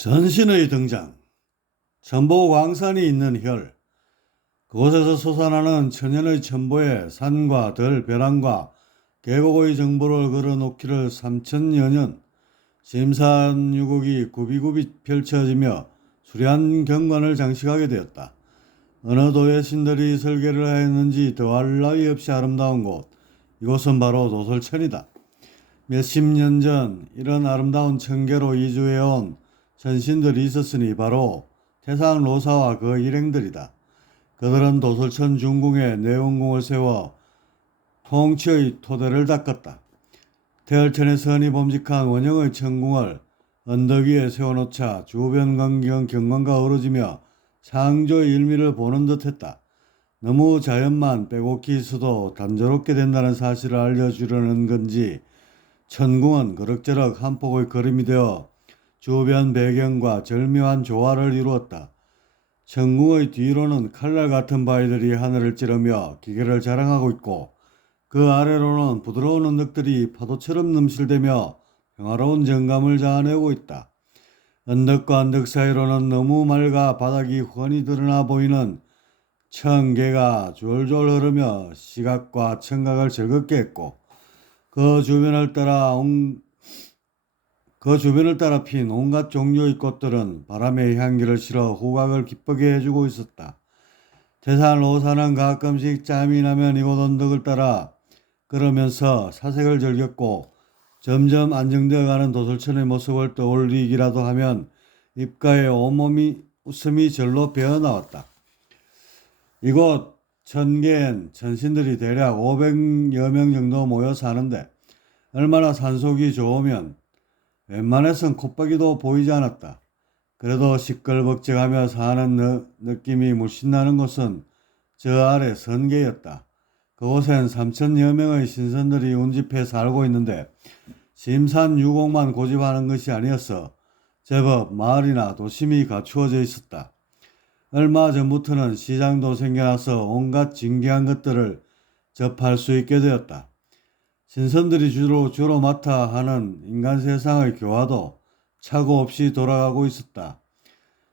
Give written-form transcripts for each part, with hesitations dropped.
전신의 등장. 첨보광산이 있는 혈. 그곳에서 솟아나는 천연의 첨보에 산과 들, 벼랑과 계곡의 정보를 걸어놓기를 3000여 년. 심산유곡이 굽이굽이 펼쳐지며 수려한 경관을 장식하게 되었다. 어느 도의 신들이 설계를 하였는지 더할 나위 없이 아름다운 곳. 이곳은 바로 도솔천이다. 몇십 년 전 이런 아름다운 천계로 이주해온 전신들이 있었으니 바로 태상로사와 그 일행들이다. 그들은 도솔천 중궁에 내원궁을 세워 통치의 토대를 닦았다. 태열천의 선이 범직한 원형의 천궁을 언덕 위에 세워놓자 주변 광경 경관과 어우러지며 창조의 일미를 보는 듯했다. 너무 자연만 빼곡히 있어도 단조롭게 된다는 사실을 알려주려는 건지 천궁은 그럭저럭 한 폭의 그림이 되어 주변 배경과 절묘한 조화를 이루었다. 천궁의 뒤로는 칼날 같은 바위들이 하늘을 찌르며 기계를 자랑하고 있고 그 아래로는 부드러운 언덕들이 파도처럼 넘실대며 평화로운 정감을 자아내고 있다. 언덕과 언덕 사이로는 너무 맑아 바닥이 훤히 드러나 보이는 청계가 졸졸 흐르며 시각과 청각을 즐겁게 했고 그 주변을 따라 핀 온갖 종류의 꽃들은 바람의 향기를 실어 후각을 기쁘게 해주고 있었다. 태산로사는 가끔씩 짬이 나면 이곳 언덕을 따라 걸으면서 사색을 즐겼고 점점 안정되어가는 도솔천의 모습을 떠올리기라도 하면 입가에 온몸이 웃음이 절로 배어나왔다. 이곳 천계엔 전신들이 대략 500여 명 정도 모여 사는데 얼마나 산속이 좋으면 웬만해선 콧바퀴도 보이지 않았다. 그래도 시끌벅적하며 사는 느낌이 물씬 나는 곳은 저 아래 선계였다. 그곳엔 3000여 명의 신선들이 운집해 살고 있는데 심산유곡만 고집하는 것이 아니었어 제법 마을이나 도심이 갖추어져 있었다. 얼마 전부터는 시장도 생겨나서 온갖 진귀한 것들을 접할 수 있게 되었다. 신선들이 주로 맡아 하는 인간 세상의 교화도 차고 없이 돌아가고 있었다.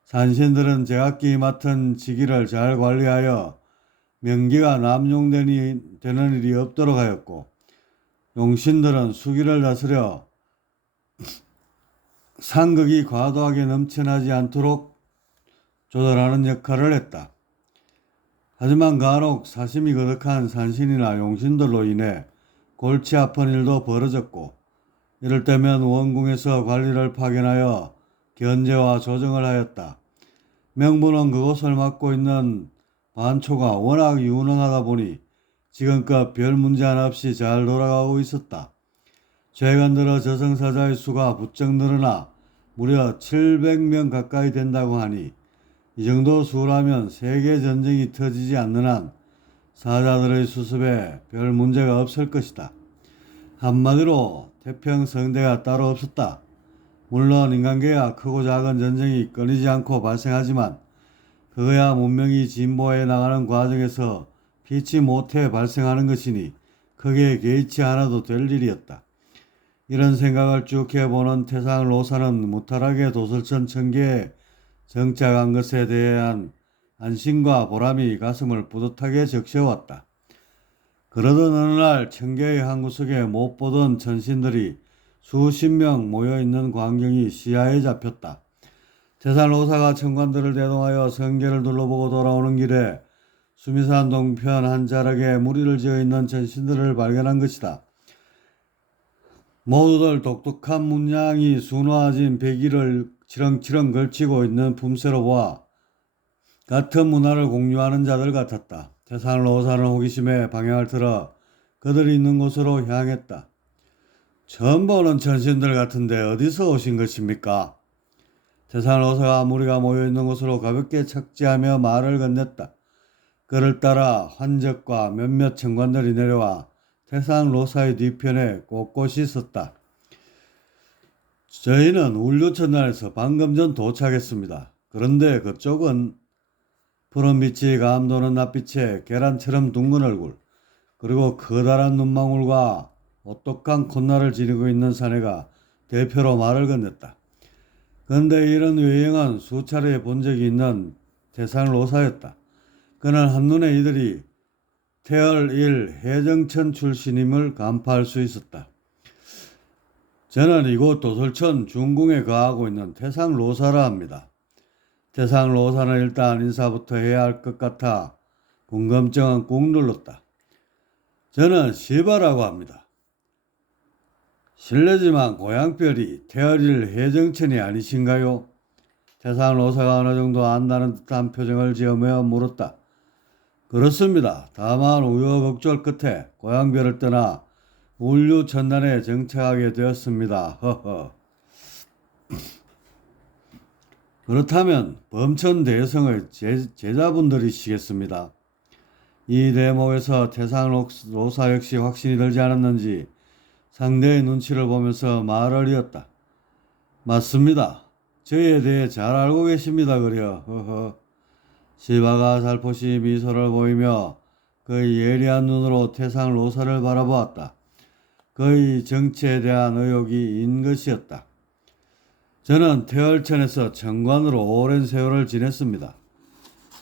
산신들은 제각기 맡은 직위를 잘 관리하여 명기가 남용되는 일이 없도록 하였고 용신들은 수기를 다스려 상극이 과도하게 넘쳐나지 않도록 조절하는 역할을 했다. 하지만 간혹 사심이 거득한 산신이나 용신들로 인해 골치 아픈 일도 벌어졌고 이럴 때면 원궁에서 관리를 파견하여 견제와 조정을 하였다. 명부는 그곳을 맡고 있는 반초가 워낙 유능하다 보니 지금껏 별 문제 하나 없이 잘 돌아가고 있었다. 최근 들어 저승사자의 수가 부쩍 늘어나 무려 700명 가까이 된다고 하니 이 정도 수라면 세계전쟁이 터지지 않는 한 사자들의 수습에 별 문제가 없을 것이다. 한마디로 태평성대가 따로 없었다. 물론 인간계야 크고 작은 전쟁이 끊이지 않고 발생하지만 그거야 문명이 진보해 나가는 과정에서 피치 못해 발생하는 것이니 크게 개의치 않아도 될 일이었다. 이런 생각을 쭉 해보는 태상로사는 무탈하게 도솔천 천계에 정착한 것에 대한 안심과 보람이 가슴을 뿌듯하게 적셔왔다. 그러던 어느 날 천계의 한 구석에 못 보던 천신들이 수십 명 모여있는 광경이 시야에 잡혔다. 태산로사가 천관들을 대동하여 성계를 둘러보고 돌아오는 길에 수미산 동편 한 자락에 무리를 지어있는 천신들을 발견한 것이다. 모두들 독특한 문양이 순화진 배기를 치렁치렁 걸치고 있는 품새로 보아 같은 문화를 공유하는 자들 같았다. 태산로사는 호기심에 방향을 틀어 그들이 있는 곳으로 향했다. 처음 보는 천신들 같은데 어디서 오신 것입니까? 태산로사가 무리가 모여있는 곳으로 가볍게 착지하며 말을 건넸다. 그를 따라 환적과 몇몇 천관들이 내려와 태산로사의 뒤편에 꼿꼿이 섰다. 저희는 울류천단에서 방금 전 도착했습니다. 그런데 그쪽은? 푸른빛이 감도는 낯빛에 계란처럼 둥근 얼굴 그리고 커다란 눈망울과 오똑한 콧날을 지니고 있는 사내가 대표로 말을 건넸다. 그런데 이런 외형은 수차례 본 적이 있는 태상로사였다. 그는 한눈에 이들이 태열 1 해정천 출신임을 간파할 수 있었다. 저는 이곳 도솔천 중궁에 거하고 있는 태상로사라 합니다. 태상로사는 일단 인사부터 해야 할 것 같아 궁금증은 꾹 눌렀다. 저는 시바라고 합니다. 실례지만 고향별이 태열일 해정천이 아니신가요? 태상로사가 어느 정도 안다는 듯한 표정을 지으며 물었다. 그렇습니다. 다만 우여곡절 끝에 고향별을 떠나 울류천단에 정착하게 되었습니다. 허허. 그렇다면 범천대성의 제자분들이시겠습니다. 이 대목에서 태상로사 역시 확신이 들지 않았는지 상대의 눈치를 보면서 말을 이었다. 맞습니다. 저에 대해 잘 알고 계십니다. 그려. 허허. 시바가 살포시 미소를 보이며 그의 예리한 눈으로 태상로사를 바라보았다. 그의 정치에 대한 의혹이 인 것이었다. 저는 태열천에서 천관으로 오랜 세월을 지냈습니다.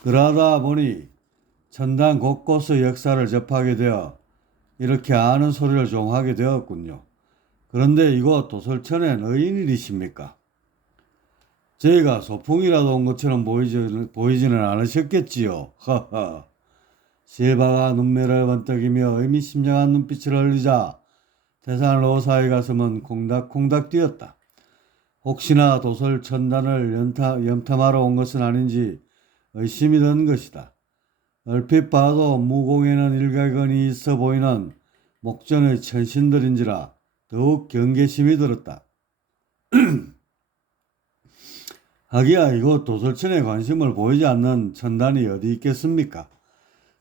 그러다 보니 천당 곳곳의 역사를 접하게 되어 이렇게 아는 소리를 좀 하게 되었군요. 그런데 이곳 도솔천엔 의인이십니까? 저희가 소풍이라도 온 것처럼 보이지는 않으셨겠지요. 허허. 시바가 눈매를 번뜩이며 의미심장한 눈빛을 흘리자 태산로사의 가슴은 콩닥콩닥 뛰었다. 혹시나 도솔천단을 염탐하러 온 것은 아닌지 의심이 든 것이다. 얼핏 봐도 무공에는 일가견이 있어 보이는 목전의 천신들인지라 더욱 경계심이 들었다. 하기야 이곳 도솔천에 관심을 보이지 않는 천단이 어디 있겠습니까?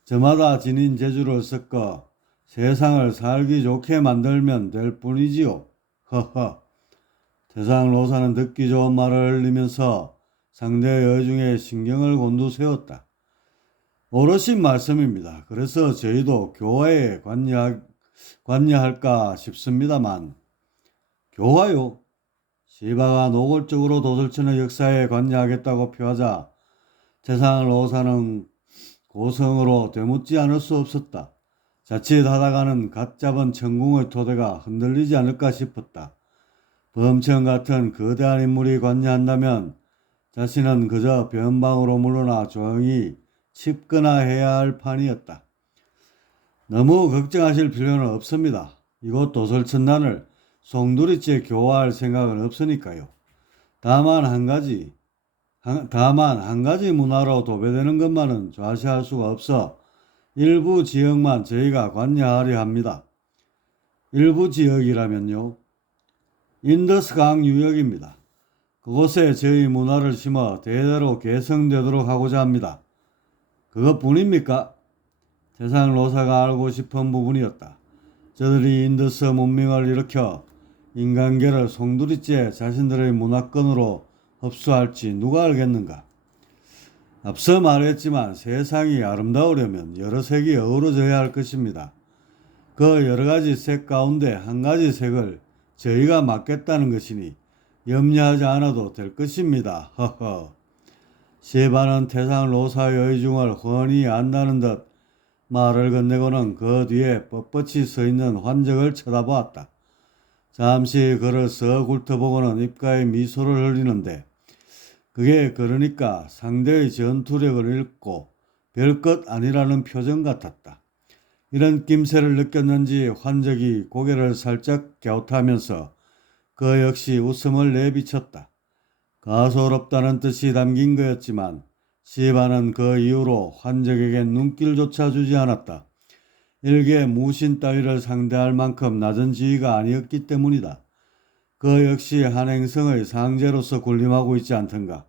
저마다 지닌 재주를 섞어 세상을 살기 좋게 만들면 될 뿐이지요. 허허. 태상로사는 듣기 좋은 말을 흘리면서 상대의 여중에 신경을 곤두세웠다. 어르신 말씀입니다. 그래서 저희도 교화에 관여할까 싶습니다만. 교화요? 시바가 노골적으로 도솔천의 역사에 관여하겠다고 표하자 태상로사는 고성으로 되묻지 않을 수 없었다. 자칫 하다가는 갓 잡은 천궁의 토대가 흔들리지 않을까 싶었다. 범천 같은 거대한 인물이 관여한다면 자신은 그저 변방으로 물러나 조용히 칩거나 해야 할 판이었다. 너무 걱정하실 필요는 없습니다. 이곳 도솔천단을 송두리째 교화할 생각은 없으니까요. 다만 한 가지 문화로 도배되는 것만은 좌시할 수가 없어 일부 지역만 저희가 관여하려 합니다. 일부 지역이라면요. 인더스강 유역입니다. 그곳에 저희 문화를 심어 대대로 계승되도록 하고자 합니다. 그것뿐입니까? 태상로사가 알고 싶은 부분이었다. 저들이 인더스 문명을 일으켜 인간계를 송두리째 자신들의 문화권으로 흡수할지 누가 알겠는가? 앞서 말했지만 세상이 아름다우려면 여러 색이 어우러져야 할 것입니다. 그 여러 가지 색 가운데 한 가지 색을 저희가 맡겠다는 것이니 염려하지 않아도 될 것입니다. 허허. 시바는 태상로사의 의중을 훤히 안다는 듯 말을 건네고는 그 뒤에 뻣뻣이 서 있는 환적을 쳐다보았다. 잠시 그를 썩 훑어보고는 입가에 미소를 흘리는데 그게 그러니까 상대의 전투력을 읽고 별것 아니라는 표정 같았다. 이런 낌새를 느꼈는지 환적이 고개를 살짝 갸웃하면서 그 역시 웃음을 내비쳤다. 가소롭다는 뜻이 담긴 거였지만 시바는 그 이후로 환적에게 눈길조차 주지 않았다. 일개 무신 따위를 상대할 만큼 낮은 지위가 아니었기 때문이다. 그 역시 한 행성의 상제로서 군림하고 있지 않던가.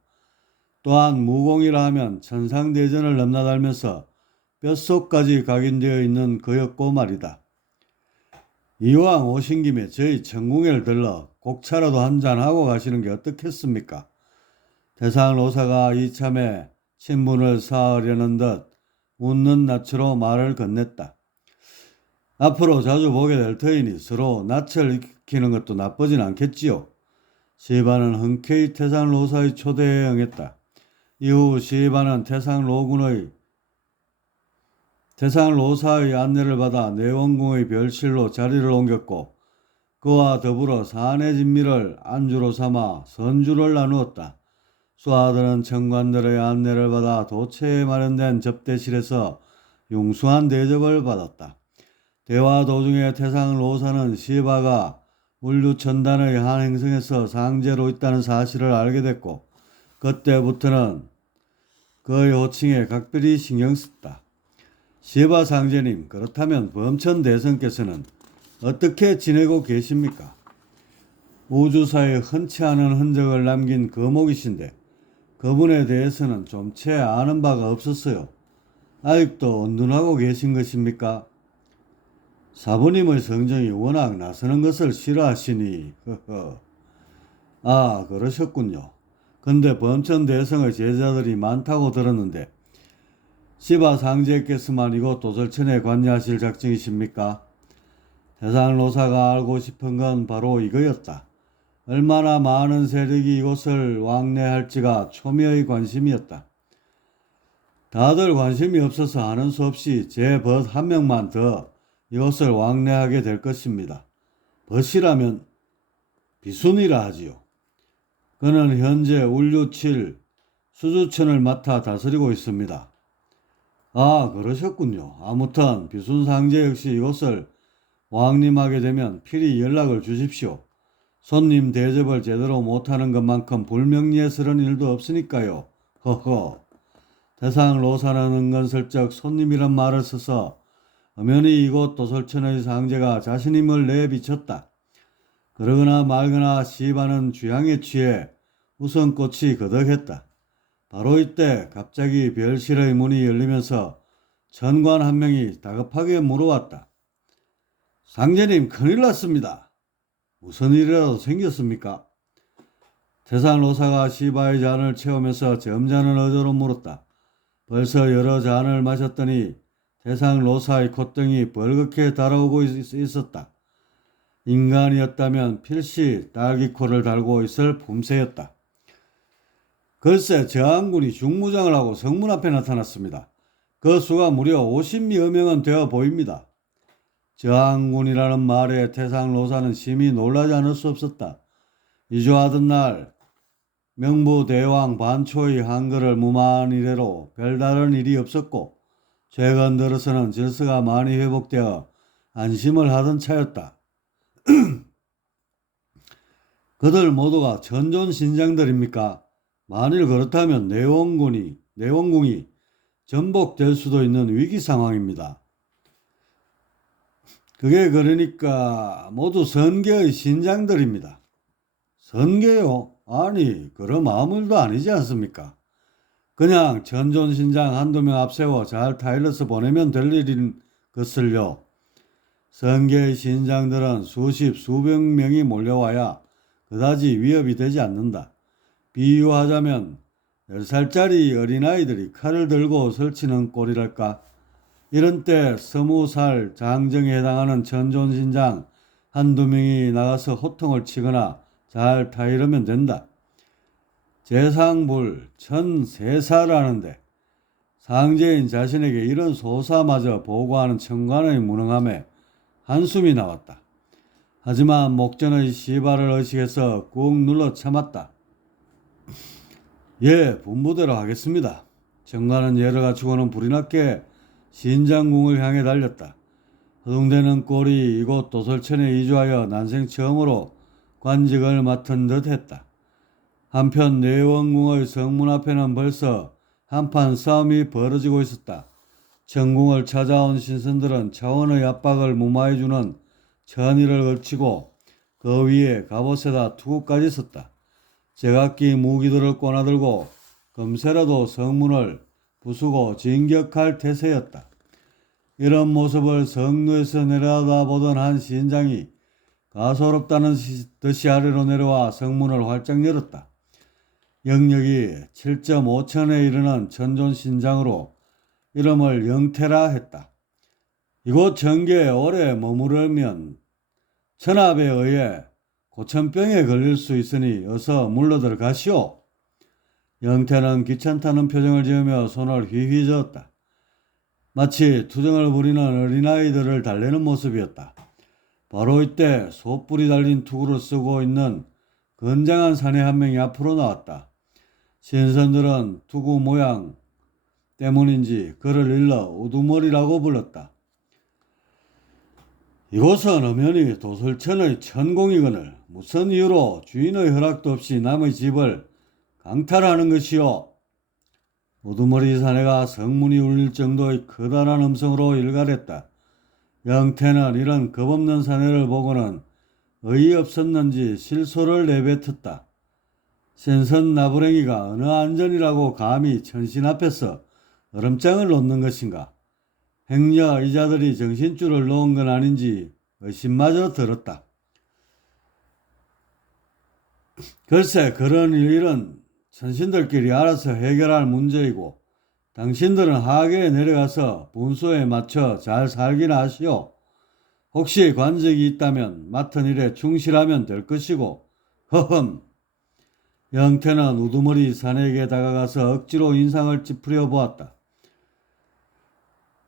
또한 무공이라 하면 천상대전을 넘나들면서 뼛속까지 각인되어 있는 그였고 말이다. 이왕 오신 김에 저희 천궁회를 들러 곡차라도 한잔하고 가시는 게 어떻겠습니까? 태상로사가 이참에 친분을 쌓으려는 듯 웃는 낯으로 말을 건넸다. 앞으로 자주 보게 될 터이니 서로 낯을 익히는 것도 나쁘진 않겠지요. 시바는 흔쾌히 태상로사의 초대에 응했다. 이후 시바는 태상로사의 안내를 받아 내원궁의 별실로 자리를 옮겼고 그와 더불어 사내 진미를 안주로 삼아 선주를 나누었다. 수하들은 청관들의 안내를 받아 도처에 마련된 접대실에서 융숭한 대접을 받았다. 대화 도중에 태상로사는 시바가 울류천단의 한 행성에서 상제로 있다는 사실을 알게 됐고 그때부터는 그의 호칭에 각별히 신경 썼다. 시바 상제님, 그렇다면 범천 대성께서는 어떻게 지내고 계십니까? 우주사에 흔치 않은 흔적을 남긴 거목이신데 그분에 대해서는 좀 채 아는 바가 없었어요. 아직도 언둔하고 계신 것입니까? 사부님의 성정이 워낙 나서는 것을 싫어하시니 아, 그러셨군요. 근데 범천 대성의 제자들이 많다고 들었는데 시바 상제께서만 이곳 도설천에 관여하실 작정이십니까? 태상로사가 알고 싶은 건 바로 이거였다. 얼마나 많은 세력이 이곳을 왕래할지가 초미의 관심이었다. 다들 관심이 없어서 하는 수 없이 제 벗 한 명만 더 이곳을 왕래하게 될 것입니다. 벗이라면 비순이라 하지요. 그는 현재 울류7 수주천을 맡아 다스리고 있습니다. 아, 그러셨군요. 아무튼 비순상제 역시 이곳을 왕림하게 되면 필히 연락을 주십시오. 손님 대접을 제대로 못하는 것만큼 불명예스러운 일도 없으니까요. 허허. 태상로사는 은근슬쩍 손님이란 말을 써서 엄연히 이곳 도솔천의 상제가 자신임을 내비쳤다. 그러거나 말거나 시바는 취향에 취해 우선꽃이 거덕했다. 바로 이때 갑자기 별실의 문이 열리면서 천관 한 명이 다급하게 물어왔다. 상제님, 큰일 났습니다. 무슨 일이라도 생겼습니까? 태상로사가 시바의 잔을 채우면서 점잖은 어조로 물었다. 벌써 여러 잔을 마셨더니 태상로사의 콧등이 벌겋게 달아오고 있었다. 인간이었다면 필시 딸기코를 달고 있을 품새였다. 글쎄, 저항군이 중무장을 하고 성문 앞에 나타났습니다. 그 수가 무려 50여 명은 되어 보입니다. 저항군이라는 말에 태상로사는 심히 놀라지 않을 수 없었다. 이주하던 날 명부대왕 반초의 한글을 무마한 이래로 별다른 일이 없었고 최근 들어서는 질서가 많이 회복되어 안심을 하던 차였다. 그들 모두가 전존신장들입니까? 만일 그렇다면 내원궁이 전복될 수도 있는 위기 상황입니다. 그게 그러니까 모두 선계의 신장들입니다. 선계요? 아니, 그럼 아무 일도 아니지 않습니까? 그냥 전존신장 한두 명 앞세워 잘 타일러서 보내면 될 일인 것을요. 선계의 신장들은 수십, 수백 명이 몰려와야 그다지 위협이 되지 않는다. 비유하자면 10살짜리 어린아이들이 칼을 들고 설치는 꼴이랄까. 이런 때 20살 장정에 해당하는 전존신장 한두 명이 나가서 호통을 치거나 잘 타이르면 된다. 재상불 1003사라는데 상제인 자신에게 이런 소사마저 보고하는 청관의 무능함에 한숨이 나왔다. 하지만 목전의 시바를 의식해서 꾹 눌러 참았다. 예, 분부대로 하겠습니다. 청관은 예를 갖추고는 불이 났게 신장궁을 향해 달렸다. 허둥대는 꼴이 이곳 도솔천에 이주하여 난생 처음으로 관직을 맡은 듯 했다. 한편 내원궁의 성문 앞에는 벌써 한판 싸움이 벌어지고 있었다. 천궁을 찾아온 신선들은 차원의 압박을 무마해주는 천의를 걸치고 그 위에 갑옷에다 투구까지 섰다. 제각기 무기들을 꼬나들고 금세라도 성문을 부수고 진격할 태세였다. 이런 모습을 성루에서 내려다보던 한 신장이 가소롭다는 듯이 아래로 내려와 성문을 활짝 열었다. 영역이 7.5천에 이르는 천존신장으로 이름을 영태라 했다. 이곳 정계에 오래 머무르면 천압에 의해 고천병에 걸릴 수 있으니 어서 물러들 가시오. 영태는 귀찮다는 표정을 지으며 손을 휘휘 저었다. 마치 투정을 부리는 어린아이들을 달래는 모습이었다. 바로 이때 소뿔이 달린 투구를 쓰고 있는 건장한 사내 한 명이 앞으로 나왔다. 신선들은 투구 모양 때문인지 그를 일러 우두머리라고 불렀다. 이곳은 엄연히 도솔천의 천공이거늘 무슨 이유로 주인의 허락도 없이 남의 집을 강탈하는 것이오. 우두머리 사내가 성문이 울릴 정도의 커다란 음성으로 일갈했다. 영태는 이런 겁없는 사내를 보고는 어이없었는지 실소를 내뱉었다. 신선 나부랭이가 어느 안전이라고 감히 천신 앞에서 얼음장을 놓는 것인가. 행여 이자들이 정신줄을 놓은 건 아닌지 의심마저 들었다. 글쎄 그런 일은 천신들끼리 알아서 해결할 문제이고 당신들은 하계에 내려가서 분수에 맞춰 잘 살기나 하시오. 혹시 관직이 있다면 맡은 일에 충실하면 될 것이고. 허흠. 영태는 우두머리 사내에게 다가가서 억지로 인상을 찌푸려 보았다.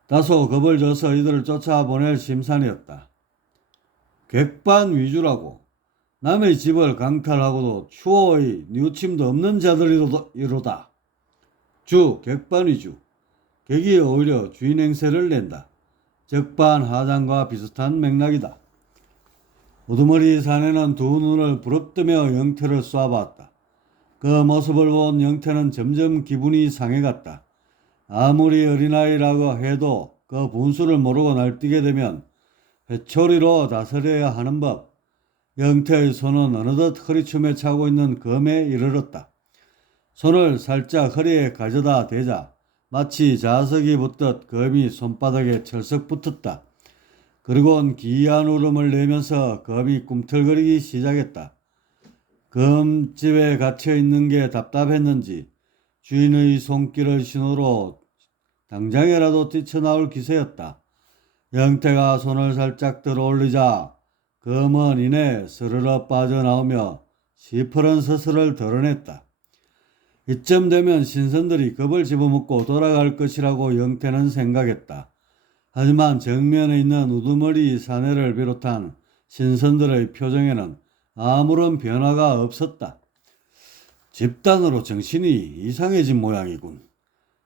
다소 겁을 줘서 이들을 쫓아보낼 심산이었다. 객반 위주라고. 남의 집을 강탈하고도 추호의 뉘우침도 없는 자들이로다. 주, 객반 위주. 객이 오히려 주인 행세를 낸다. 적반 하장과 비슷한 맥락이다. 우두머리 사내는 두 눈을 부릅뜨며 영태를 쏴봤다. 그 모습을 본 영태는 점점 기분이 상해갔다. 아무리 어린아이라고 해도 그 분수를 모르고 날뛰게 되면 회초리로 다스려야 하는 법. 영태의 손은 어느덧 허리춤에 차고 있는 검에 이르렀다. 손을 살짝 허리에 가져다 대자 마치 자석이 붙듯 검이 손바닥에 철썩 붙었다. 그리고는 기이한 울음을 내면서 검이 꿈틀거리기 시작했다. 검집에 갇혀있는 게 답답했는지 주인의 손길을 신호로 당장이라도 뛰쳐나올 기세였다. 영태가 손을 살짝 들어올리자 검은 이내 스르르 빠져나오며 시퍼런 서슬을 드러냈다. 이쯤 되면 신선들이 겁을 집어먹고 돌아갈 것이라고 영태는 생각했다. 하지만 정면에 있는 우두머리 사내를 비롯한 신선들의 표정에는 아무런 변화가 없었다. 집단으로 정신이 이상해진 모양이군.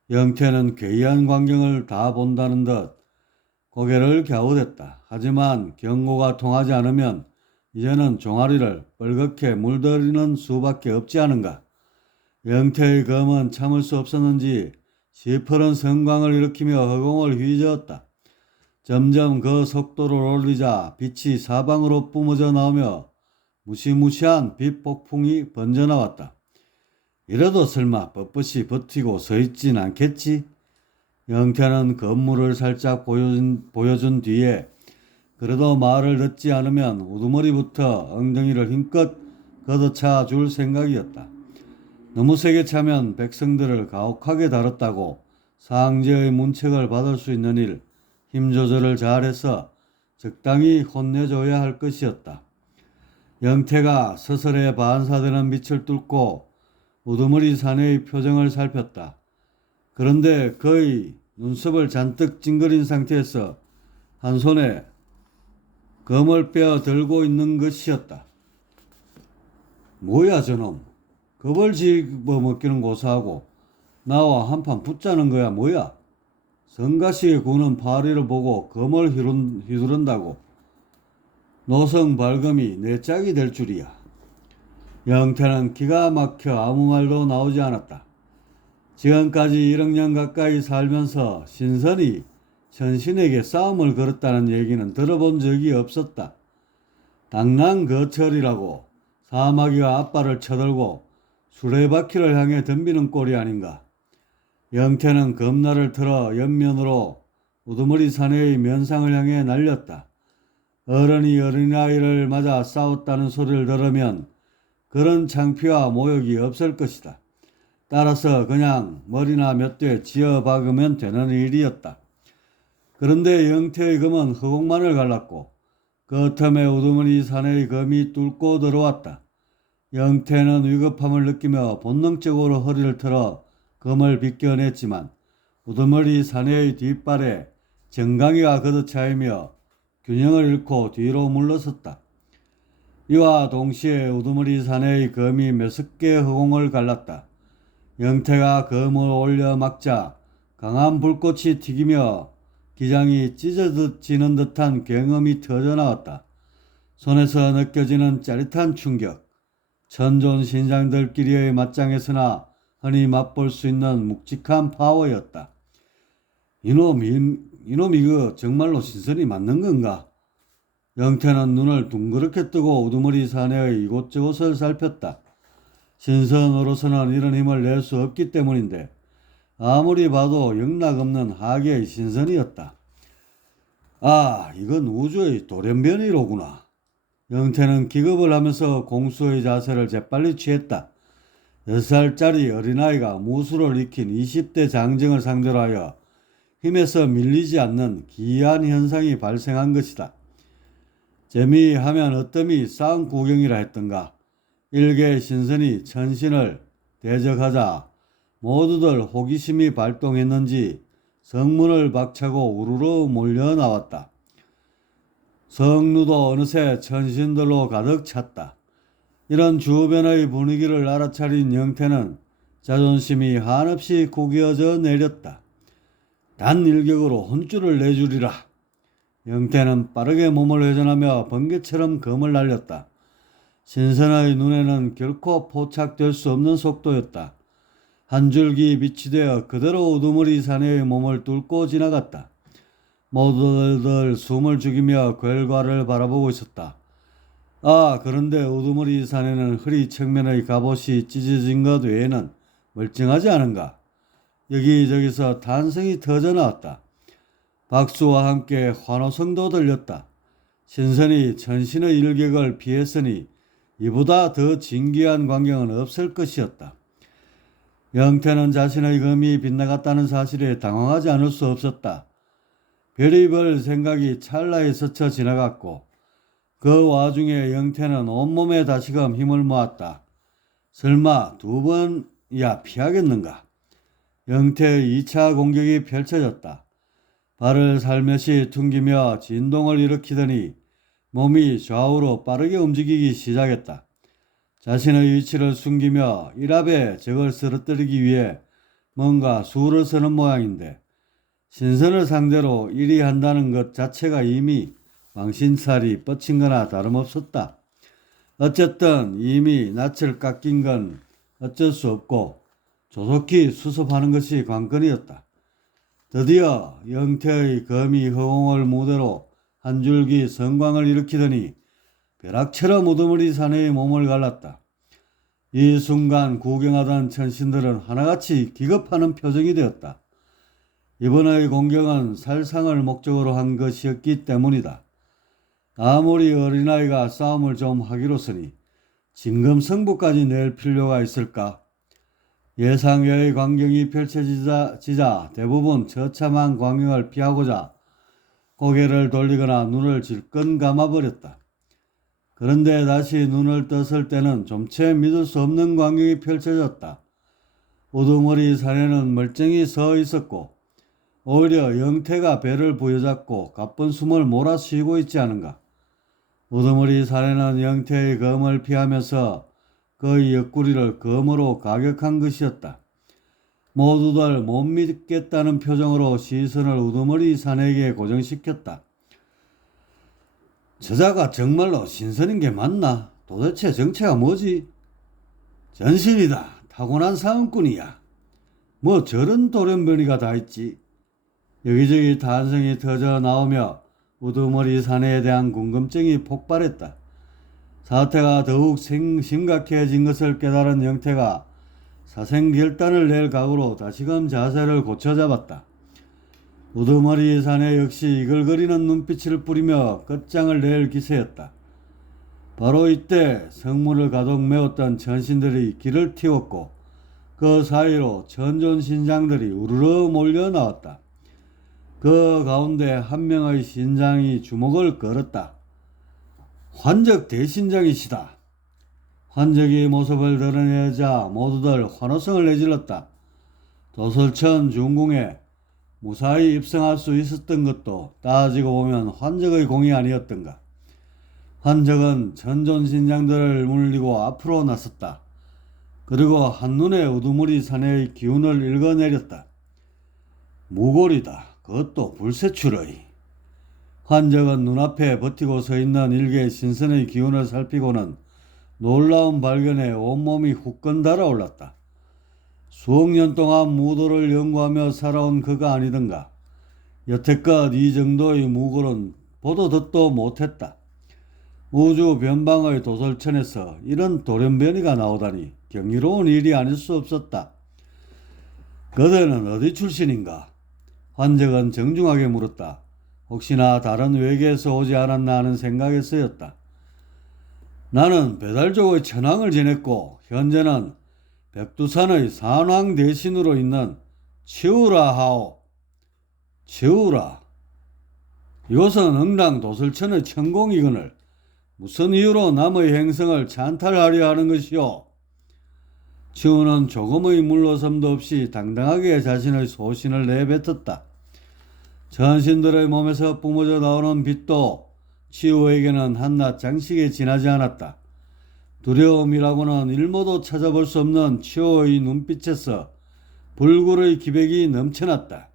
영태는 괴이한 광경을 다 본다는 듯 고개를 갸웃했다. 하지만 경고가 통하지 않으면 이제는 종아리를 뻘겋게 물들이는 수밖에 없지 않은가. 영태의 검은 참을 수 없었는지 시퍼런 성광을 일으키며 허공을 휘저었다. 점점 그 속도를 올리자 빛이 사방으로 뿜어져 나오며 무시무시한 빛 폭풍이 번져나왔다. 이래도 설마 뻣뻣이 버티고 서 있진 않겠지? 영태는 건물을 살짝 보여준 뒤에 그래도 말을 듣지 않으면 우두머리부터 엉덩이를 힘껏 걷어차 줄 생각이었다. 너무 세게 차면 백성들을 가혹하게 다뤘다고 상제의 문책을 받을 수 있는 일, 힘 조절을 잘해서 적당히 혼내줘야 할 것이었다. 영태가 서설에 반사되는 빛을 뚫고 우두머리 사내의 표정을 살폈다. 그런데 그의 눈썹을 잔뜩 찡그린 상태에서 한 손에 검을 빼어 들고 있는 것이었다. 뭐야 저놈. 겁을 집어먹기는 고사하고 나와 한판 붙자는 거야 뭐야. 성가시게 구는 파리를 보고 검을 휘두른다고 노성 발검이 내 짝이 될 줄이야. 영태는 기가 막혀 아무 말도 나오지 않았다. 지금까지 1억 년 가까이 살면서 신선이 천신에게 싸움을 걸었다는 얘기는 들어본 적이 없었다. 당랑거철이라고 사마귀와 앞발을 쳐들고 수레바퀴를 향해 덤비는 꼴이 아닌가. 영태는 검날을 틀어 옆면으로 우두머리 사내의 면상을 향해 날렸다. 어른이 어린아이를 맞아 싸웠다는 소리를 들으면 그런 창피와 모욕이 없을 것이다. 따라서 그냥 머리나 몇 대 지어 박으면 되는 일이었다. 그런데 영태의 검은 허공만을 갈랐고 그 틈에 우두머리 사내의 검이 뚫고 들어왔다. 영태는 위급함을 느끼며 본능적으로 허리를 틀어 검을 비껴냈지만 우두머리 사내의 뒷발에 정강이가 걷어차이며 균형을 잃고 뒤로 물러섰다. 이와 동시에 우두머리 사내의 검이 매섭게 허공을 갈랐다. 영태가 검을 올려 막자 강한 불꽃이 튀기며 기장이 찢어지는 듯한 굉음이 터져나왔다. 손에서 느껴지는 짜릿한 충격. 천존신장들끼리의 맞짱에서나 흔히 맛볼 수 있는 묵직한 파워였다. 이놈이 그 정말로 신선이 맞는 건가? 영태는 눈을 둥그렇게 뜨고 우두머리 사내의 이곳저곳을 살폈다. 신선으로서는 이런 힘을 낼 수 없기 때문인데 아무리 봐도 영락없는 하계의 신선이었다. 아, 이건 우주의 돌연변이로구나. 영태는 기겁을 하면서 공수의 자세를 재빨리 취했다. 6살짜리 어린아이가 무술을 익힌 20대 장정을 상대로 하여 힘에서 밀리지 않는 기이한 현상이 발생한 것이다. 재미하면 어떠미 싸움 구경이라 했던가. 일개의 신선이 천신을 대적하자 모두들 호기심이 발동했는지 성문을 박차고 우르르 몰려 나왔다. 성루도 어느새 천신들로 가득 찼다. 이런 주변의 분위기를 알아차린 영태는 자존심이 한없이 구겨져 내렸다. 단 일격으로 혼쭐을 내주리라. 영태는 빠르게 몸을 회전하며 번개처럼 검을 날렸다. 신선의 눈에는 결코 포착될 수 없는 속도였다. 한 줄기 빛이 되어 그대로 우두머리 사내의 몸을 뚫고 지나갔다. 모두들 숨을 죽이며 결과를 바라보고 있었다. 아, 그런데 우두머리 사내는 허리 측면의 갑옷이 찢어진 것 외에는 멀쩡하지 않은가? 여기저기서 탄성이 터져나왔다. 박수와 함께 환호성도 들렸다. 신선이 천신의 일격을 피했으니 이보다 더 진귀한 광경은 없을 것이었다. 영태는 자신의 검이 빗나갔다는 사실에 당황하지 않을 수 없었다. 별의별 생각이 찰나에 스쳐 지나갔고 그 와중에 영태는 온몸에 다시금 힘을 모았다. 설마 2번이야 피하겠는가? 영태의 2차 공격이 펼쳐졌다. 발을 살며시 퉁기며 진동을 일으키더니 몸이 좌우로 빠르게 움직이기 시작했다. 자신의 위치를 숨기며 일합에 적을 쓰러뜨리기 위해 뭔가 수를 서는 모양인데 신선을 상대로 이리 한다는 것 자체가 이미 망신살이 뻗친 거나 다름없었다. 어쨌든 이미 낯을 깎인 건 어쩔 수 없고 조속히 수습하는 것이 관건이었다. 드디어 영태의 검이 허공을 무대로 한 줄기 성광을 일으키더니 벼락처럼 우두머리 사내의 몸을 갈랐다. 이 순간 구경하던 천신들은 하나같이 기겁하는 표정이 되었다. 이번의 공격은 살상을 목적으로 한 것이었기 때문이다. 아무리 어린아이가 싸움을 좀 하기로서니 진검승부까지 낼 필요가 있을까? 예상외의 광경이 펼쳐지자 대부분 처참한 광경을 피하고자 고개를 돌리거나 눈을 질끈 감아버렸다. 그런데 다시 눈을 떴을 때는 좀채 믿을 수 없는 광경이 펼쳐졌다. 우두머리 사내는 멀쩡히 서 있었고 오히려 영태가 배를 부여잡고 가쁜 숨을 몰아쉬고 있지 않은가. 우두머리 사내는 영태의 검을 피하면서 그의 옆구리를 검으로 가격한 것이었다. 모두들 못 믿겠다는 표정으로 시선을 우두머리 사내에게 고정시켰다. 저자가 정말로 신선인 게 맞나? 도대체 정체가 뭐지? 전신이다. 타고난 사음꾼이야. 뭐 저런 돌연변이가 다 있지. 여기저기 탄성이 터져 나오며 우두머리 사내에 대한 궁금증이 폭발했다. 사태가 더욱 심각해진 것을 깨달은 영태가 사생결단을 낼 각오로 다시금 자세를 고쳐잡았다. 우두머리 사내 역시 이글거리는 눈빛을 뿌리며 끝장을 낼 기세였다. 바로 이때 성문을 가득 메웠던 천신들이 길을 틔웠고 그 사이로 천존신장들이 우르르 몰려 나왔다. 그 가운데 한 명의 신장이 주먹을 걸었다. 환적 대신장이시다. 환적이 모습을 드러내자 모두들 환호성을 내질렀다. 도설천 중궁에 무사히 입성할 수 있었던 것도 따지고 보면 환적의 공이 아니었던가. 환적은 전존신장들을 물리고 앞으로 나섰다. 그리고 한눈에 우두머리 사내의 기운을 읽어내렸다. 무골이다. 그것도 불세출의. 환적은 눈앞에 버티고 서 있는 일개 신선의 기운을 살피고는 놀라운 발견에 온몸이 후끈 달아올랐다. 수억 년 동안 무도를 연구하며 살아온 그가 아니던가. 여태껏 이 정도의 무골은 보도 듣도 못했다. 우주 변방의 도솔천에서 이런 돌연변이가 나오다니 경이로운 일이 아닐 수 없었다. 그대는 어디 출신인가? 환적은 정중하게 물었다. 혹시나 다른 외계에서 오지 않았나 하는 생각에 쓰였다. 나는 배달족의 천황을 지냈고 현재는 백두산의 산왕 대신으로 있는 치우라 하오. 치우라. 이곳은 응당 도설천의 천공이거늘 무슨 이유로 남의 행성을 찬탈하려 하는 것이오? 치우는 조금의 물러섬도 없이 당당하게 자신의 소신을 내뱉었다. 전신들의 몸에서 뿜어져 나오는 빛도 치우에게는 한낱 장식에 지나지 않았다. 두려움이라고는 일모도 찾아볼 수 없는 치우의 눈빛에서 불굴의 기백이 넘쳐났다.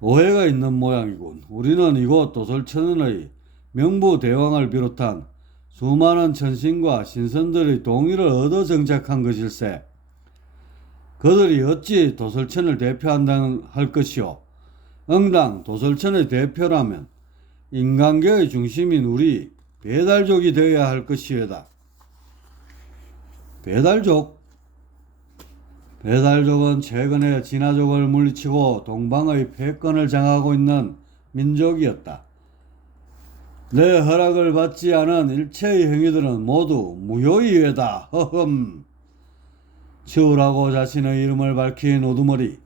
오해가 있는 모양이군. 우리는 이곳 도솔천의 명부 대왕을 비롯한 수많은 천신과 신선들의 동의를 얻어 정착한 것일세. 그들이 어찌 도솔천을 대표한다는 할 것이오? 응당 도솔천의 대표라면 인간계의 중심인 우리 배달족이 되어야 할 것이외다. 배달족? 배달족은 최근에 진화족을 물리치고 동방의 패권을 장악하고 있는 민족이었다. 내 허락을 받지 않은 일체의 행위들은 모두 무효이외다. 허흠. 치우라고 자신의 이름을 밝힌 우두머리.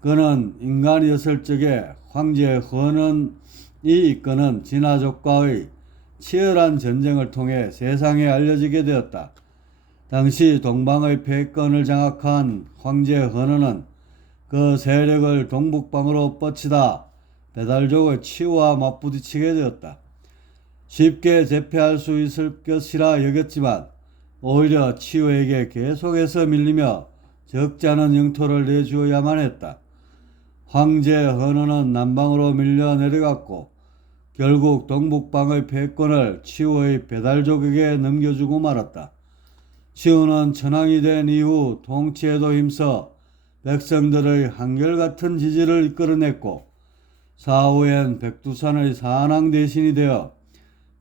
그는 인간이었을 적에 황제 헌은이 이끄는 진화족과의 치열한 전쟁을 통해 세상에 알려지게 되었다. 당시 동방의 패권을 장악한 황제 헌은은 그 세력을 동북방으로 뻗치다 배달족의 치우와 맞부딪히게 되었다. 쉽게 제패할 수 있을 것이라 여겼지만 오히려 치우에게 계속해서 밀리며 적지 않은 영토를 내주어야만 했다. 황제 헌은은 남방으로 밀려 내려갔고 결국 동북방의 패권을 치우의 배달족에게 넘겨주고 말았다. 치우는 천황이 된 이후 통치에도 힘써 백성들의 한결같은 지지를 이끌어냈고 사후엔 백두산의 산왕 대신이 되어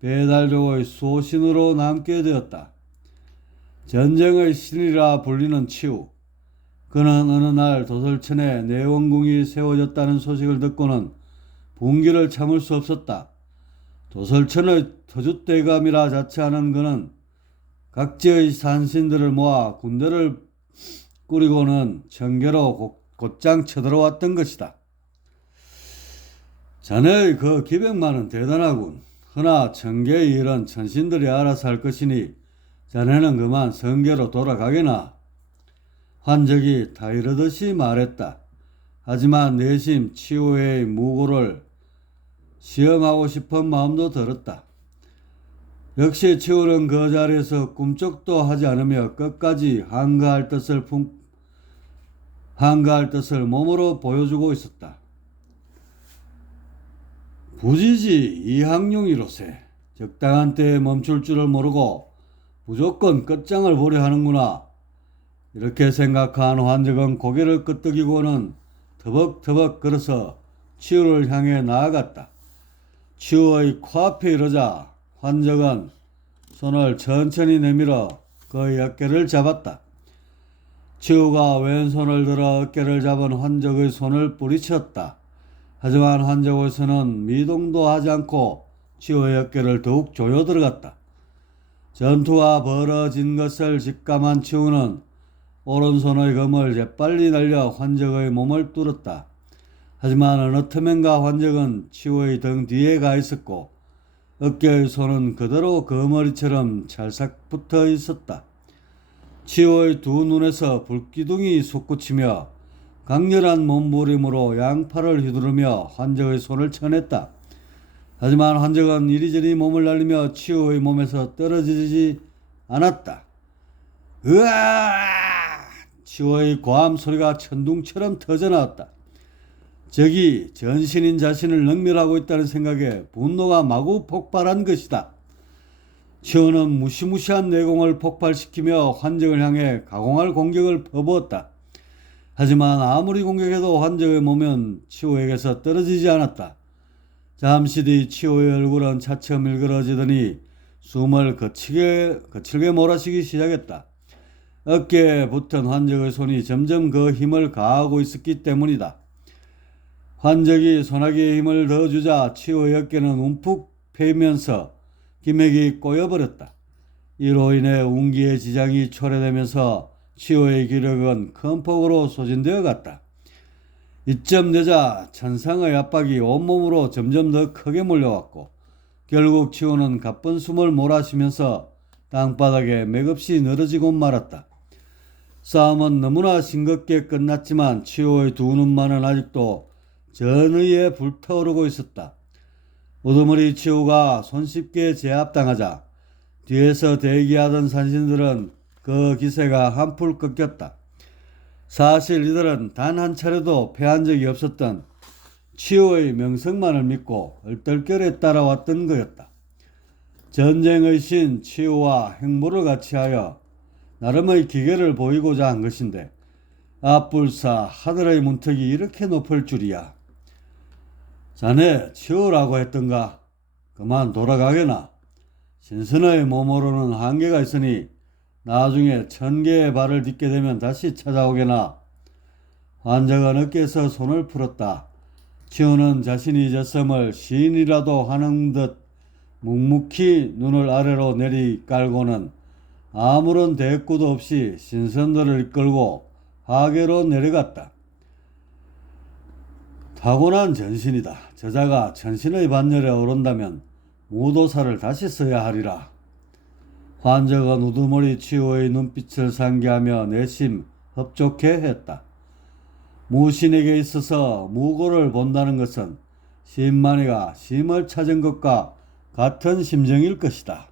배달족의 수호신으로 남게 되었다. 전쟁의 신이라 불리는 치우. 그는 어느 날 도솔천에 내원궁이 세워졌다는 소식을 듣고는 분기를 참을 수 없었다. 도솔천의 터줏대감이라 자처하는 그는 각지의 산신들을 모아 군대를 꾸리고는 청계로 곧장 쳐들어왔던 것이다. 자네의 그 기백만은 대단하군. 허나 청계의 일은 천신들이 알아서 할 것이니 자네는 그만 성계로 돌아가게나. 환적이 타이르듯이 말했다. 하지만 내심 치우의 무고를 시험하고 싶은 마음도 들었다. 역시 치우는 그 자리에서 꿈쩍도 하지 않으며 끝까지 한가할 뜻을 몸으로 보여주고 있었다. 부지지 이항룡이로세. 적당한 때에 멈출 줄을 모르고 무조건 끝장을 보려 하는구나. 이렇게 생각한 환적은 고개를 끄덕이고는 터벅터벅 걸어서 치우를 향해 나아갔다. 치우의 코앞에 이르자 환적은 손을 천천히 내밀어 그의 어깨를 잡았다. 치우가 왼손을 들어 어깨를 잡은 환적의 손을 뿌리쳤다. 하지만 환적의 손은 미동도 하지 않고 치우의 어깨를 더욱 조여 들어갔다. 전투가 벌어진 것을 직감한 치우는 오른손의 검을 재빨리 날려 환적의 몸을 뚫었다. 하지만 어느 틈엔가 환적은 치우의 등 뒤에 가 있었고 어깨의 손은 그대로 거머리처럼 찰싹 붙어 있었다. 치호의 두 눈에서 불기둥이 솟구치며 강렬한 몸부림으로 양팔을 휘두르며 환적의 손을 쳐냈다. 하지만 환적은 이리저리 몸을 날리며 치호의 몸에서 떨어지지 않았다. 으아! 치호의 고함 소리가 천둥처럼 터져나왔다. 적이 전신인 자신을 능멸하고 있다는 생각에 분노가 마구 폭발한 것이다. 치호는 무시무시한 내공을 폭발시키며 환적을 향해 가공할 공격을 퍼부었다. 하지만 아무리 공격해도 환적의 몸은 치호에게서 떨어지지 않았다. 잠시 뒤 치호의 얼굴은 차츰 일그러지더니 숨을 거칠게 몰아쉬기 시작했다. 어깨에 붙은 환적의 손이 점점 그 힘을 가하고 있었기 때문이다. 환적이 소나기에 힘을 더 주자 치호의 어깨는 움푹 패이면서 기맥이 꼬여버렸다. 이로 인해 운기의 지장이 초래되면서 치호의 기력은 큰 폭으로 소진되어 갔다. 이쯤 되자 천상의 압박이 온몸으로 점점 더 크게 몰려왔고 결국 치호는 가쁜 숨을 몰아쉬면서 땅바닥에 맥없이 늘어지고 말았다. 싸움은 너무나 싱겁게 끝났지만 치호의 두 눈만은 아직도 전의에 불타오르고 있었다. 우두머리 치호가 손쉽게 제압당하자 뒤에서 대기하던 산신들은 그 기세가 한풀 꺾였다. 사실 이들은 단 한 차례도 패한 적이 없었던 치호의 명성만을 믿고 얼떨결에 따라왔던 거였다. 전쟁의 신 치호와 행보를 같이하여 나름의 기계를 보이고자 한 것인데 앞불사 하늘의 문턱이 이렇게 높을 줄이야. 자네 치호라고 했던가? 그만 돌아가게나. 신선의 몸으로는 한계가 있으니 나중에 1000개의 발을 딛게 되면 다시 찾아오게나. 환자가 어깨에서 손을 풀었다. 치호는 자신이 졌음을 시인이라도 하는 듯 묵묵히 눈을 아래로 내리 깔고는 아무런 대꾸도 없이 신선들을 이끌고 하계로 내려갔다. 타고난 전신이다. 저자가 전신의 반열에 오른다면 무도사를 다시 써야 하리라. 환적은 우두머리 치호의 눈빛을 상기하며 내심 흡족해 했다. 무신에게 있어서 무고를 본다는 것은 신만이가 심을 찾은 것과 같은 심정일 것이다.